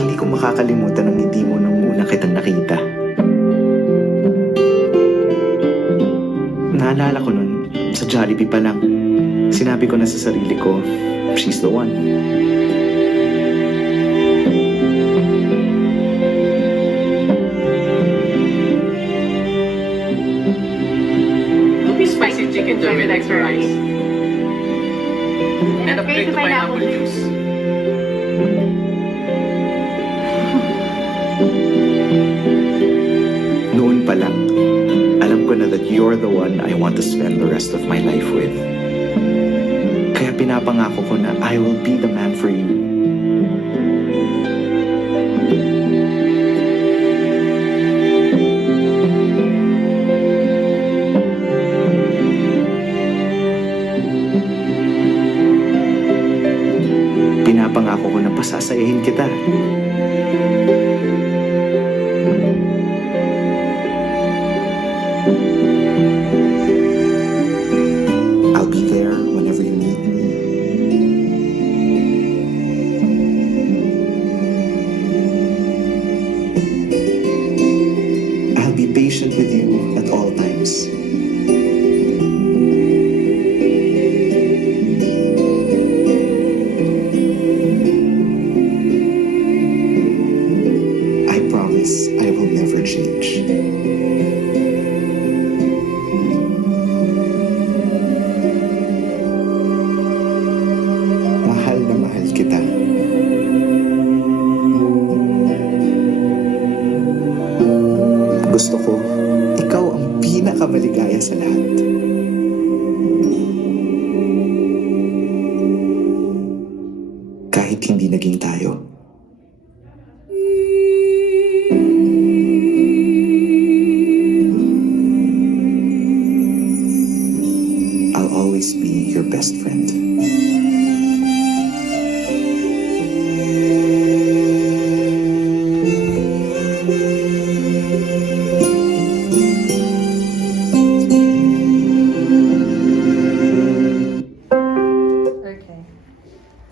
Hindi ko makakalimutan ang ngiti mo nung una kitang nakita. Naalala ko nun, sa Jollibee pa lang, sinabi ko na sa sarili ko, she's the one. Spicy chicken joy with extra rice. And a plate of pineapple juice. Noon pa lang, alam ko na that you're the one I want to spend the rest of my life with. Kaya pinapangako ko na I will be the man for you. Pinapangako ko na pasasayahin kita. I'll be there whenever you need me. I'll be patient with you at all times. I promise I will never change. Mahal na mahal kita. Gusto ko, ikaw ang pinakamaligaya sa lahat. Kahit hindi naging tayo. I'll always be your best friend. Okay.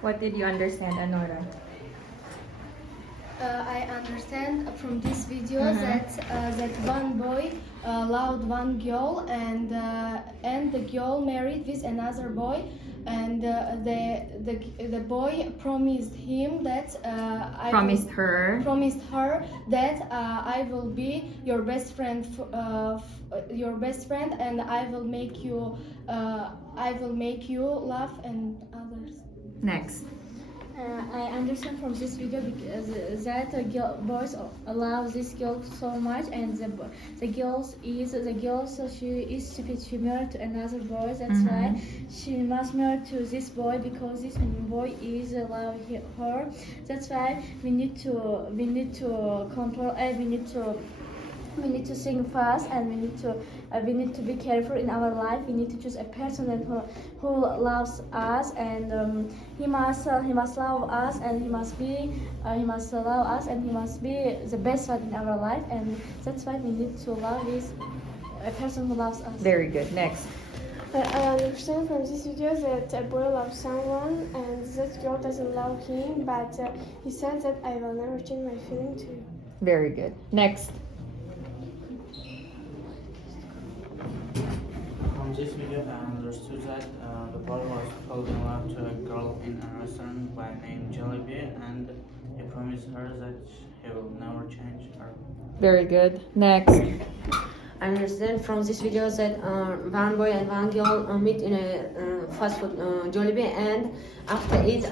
What did you understand, Anora? I understand from this video that one boy loved one girl and the girl married with another boy, and the boy promised him that Promised her. promised her that I will be your best friend, and I will make you laugh and others. Next. I understand from this video because that boys love this girl so much, and the girl so she is similar to another boy. That's why she must marry to this boy because this boy is love her. That's why we need to control. We need to sing fast, and we need to be careful in our life. We need to choose a person who loves us, and he must love us, and he must love us, and he must be the best one in our life. And that's why we need to love a person who loves us. Very good. Next. I understand from this video that a boy loves someone and that girl doesn't love him, but he said that I will never change my feeling to you. Very good. Next. From this video, I understood that the boy was falling in love to a girl in a restaurant by name Jollibee, and he promised her that he will never change her. Very good. Next. I understand from this video that one boy and one girl meet in a fast food Jollibee, and after it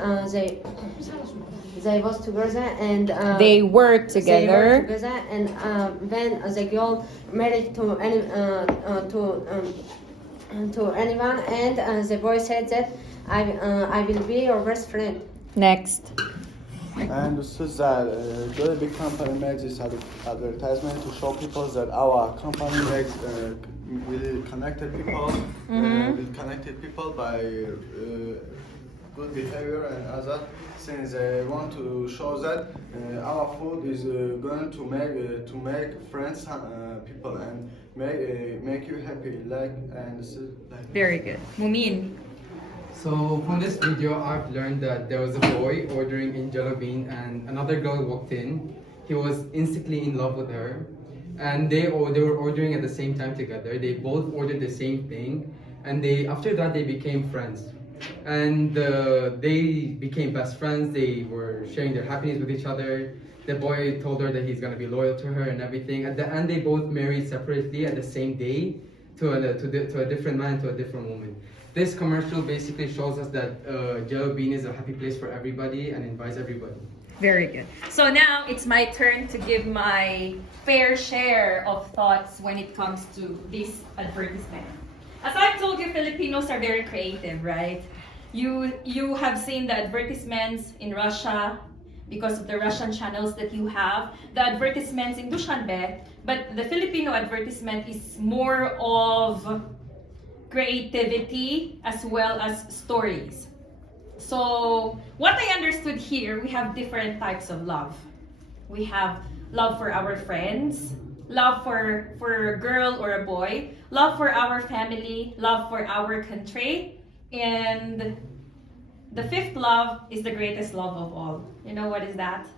they was together, and They work they together. were together, and when the girl married to anyone, and the boy said that I will be your best friend. Next. I understood that Jollibee company made this advertisement to show people that our company makes really connected people, with connected people by good behavior and other, since they want to show that our food is going to make friends, people, and make you happy. Like Very good. Mumin. So from this video, I've learned that there was a boy ordering in Jollibee and another girl walked in. He was instantly in love with her, and they were ordering at the same time together. They both ordered the same thing, and after that they became friends, and they became best friends. They were sharing their happiness with each other. The boy told her that he's gonna be loyal to her and everything. At the end, they both married separately at the same day to a different man, to a different woman. This commercial basically shows us that Jollibee is a happy place for everybody and invites everybody. Very good. So now it's my turn to give my fair share of thoughts when it comes to this advertisement. As I've told you, Filipinos are very creative, right? You have seen the advertisements in Russia because of the Russian channels that you have, the advertisements in Dushanbe, but the Filipino advertisement is more of creativity as well as stories. So what I understood here, we have different types of love. We have love for our friends, love for a girl or a boy, love for our family, love for our country, and the fifth love is the greatest love of all. You know what is that?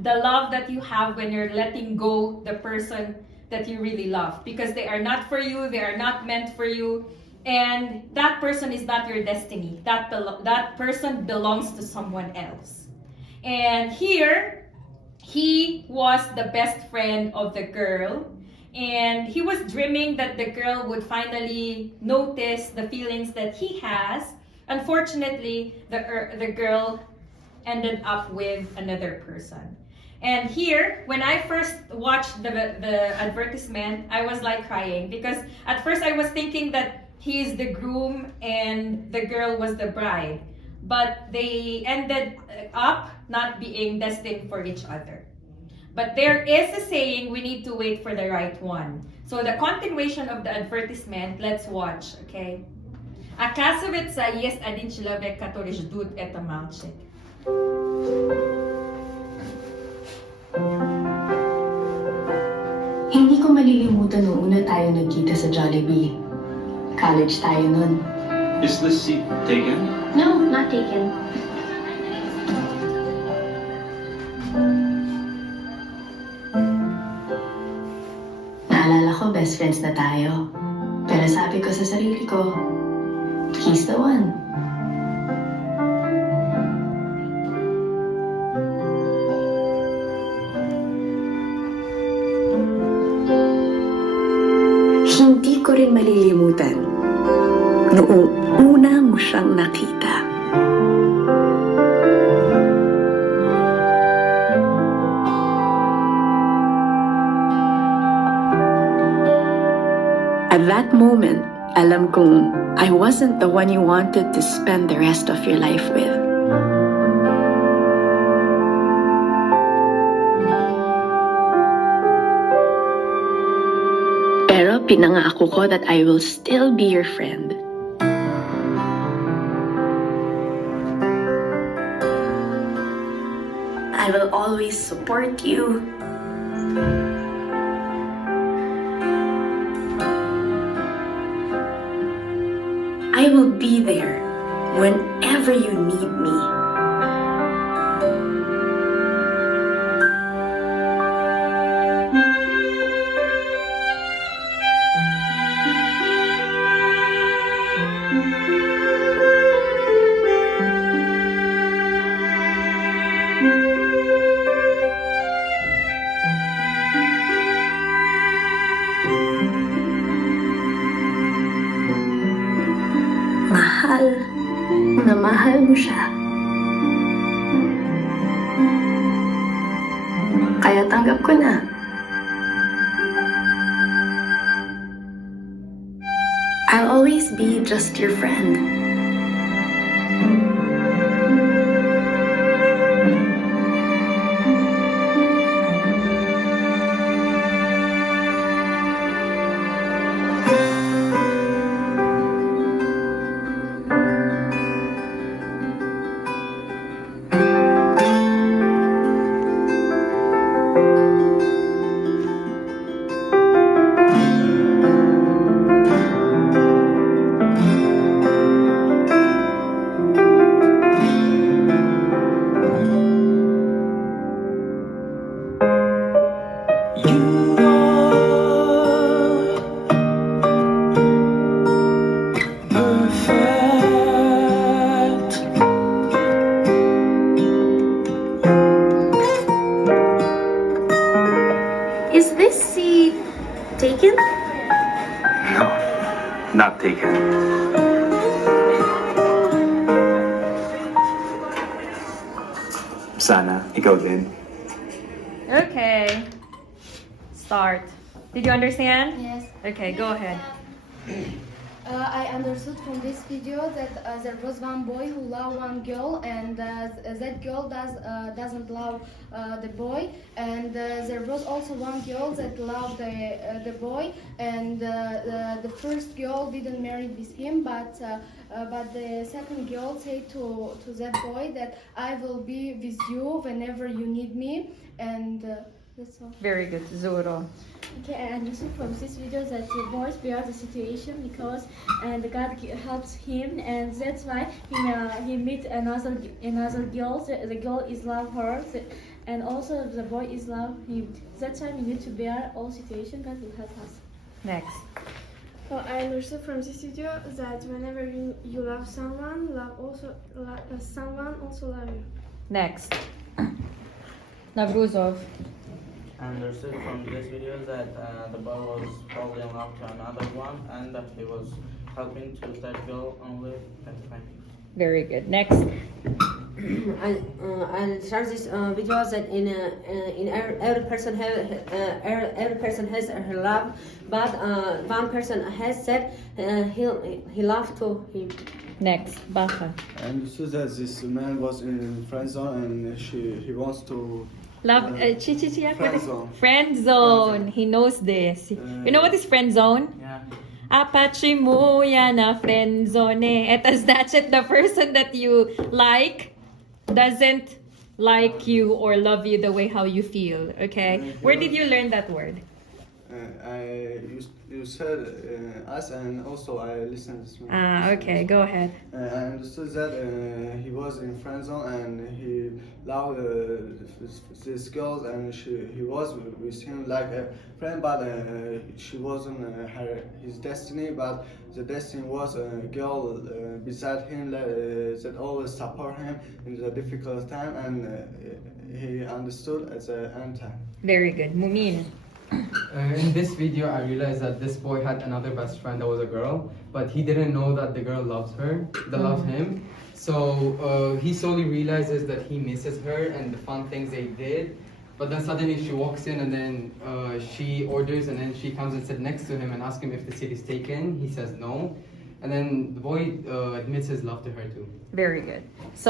The love that you have when you're letting go the person that you really love, because they are not for you, they are not meant for you, and that person is not your destiny. That person belongs to someone else. And here, he was the best friend of the girl, and he was dreaming that the girl would finally notice the feelings that he has. Unfortunately, the girl ended up with another person. And here, when I first watched the advertisement, I was like crying, because at first I was thinking that he is the groom and the girl was the bride. But they ended up not being destined for each other. But there is a saying, we need to wait for the right one. So the continuation of the advertisement, let's watch, okay? Оказывается, есть один человек, который ждет это мальчик. Hindi ko malilimutan nung una tayo nagkita sa Jollibee. College tayo nun. Is this seat taken? No, not taken. Naalala ko, best friends na tayo. Pero sabi ko sa sarili ko, he's the one. Hindi ko rin malilimutan noong una mo siyang nakita. At that moment, alam kong I wasn't the one you wanted to spend the rest of your life with. Pero pinangako ko that I will still be your friend. I will always support you. I will be there whenever you need me. Mahal na mahal mo siya. Kaya tanggap ko na. I'll always be just your friend. You are perfect. Is this seat taken? No, not taken. Sana, ikaw din. Okay. Start. Did you understand? Yes. Okay, go ahead. I understood from this video that there was one boy who loved one girl, and that girl doesn't love the boy, and there was also one girl that loved the boy, and the first girl didn't marry with him, but the second girl said to that boy that I will be with you whenever you need me, and that's all. Very good, Zoro. Okay, I understood from this video that the boys bear the situation because and God helps him, and that's why he meet another girl. The girl is love her, and also the boy is love him. That's why we need to bear all situation. God will help us. Next. Well, I understood from this video that whenever you love someone, someone also love you. Next. Navruzov. I understood from this video that the boy was falling in love to another one and that he was helping to that girl only at time. Very good. Next. I'll share this video that every person has her love, but one person has said he loved to him. Next. Bacha. I understood that this man was in friend zone and he wants to Love, friend zone. Friend zone. He knows this. You know what is friend zone? Yeah. Apache mo yan na friend zone. It is that the person that you like doesn't like you or love you the way how you feel. Okay? Where did you learn that word? You said us, and also I listened to this man. Okay. Go ahead. I understood that he was in friend zone and he loved this girl, and he was with him like a friend, but she wasn't his destiny. But the destiny was a girl beside him that always support him in the difficult time, and he understood at the end time. Very good. Mumin. In this video, I realized that this boy had another best friend that was a girl, but he didn't know that the girl loves him. So he slowly realizes that he misses her and the fun things they did. But then suddenly she walks in and then she orders, and then she comes and sits next to him and asks him if the seat is taken. He says no. And then the boy admits his love to her too. Very good. So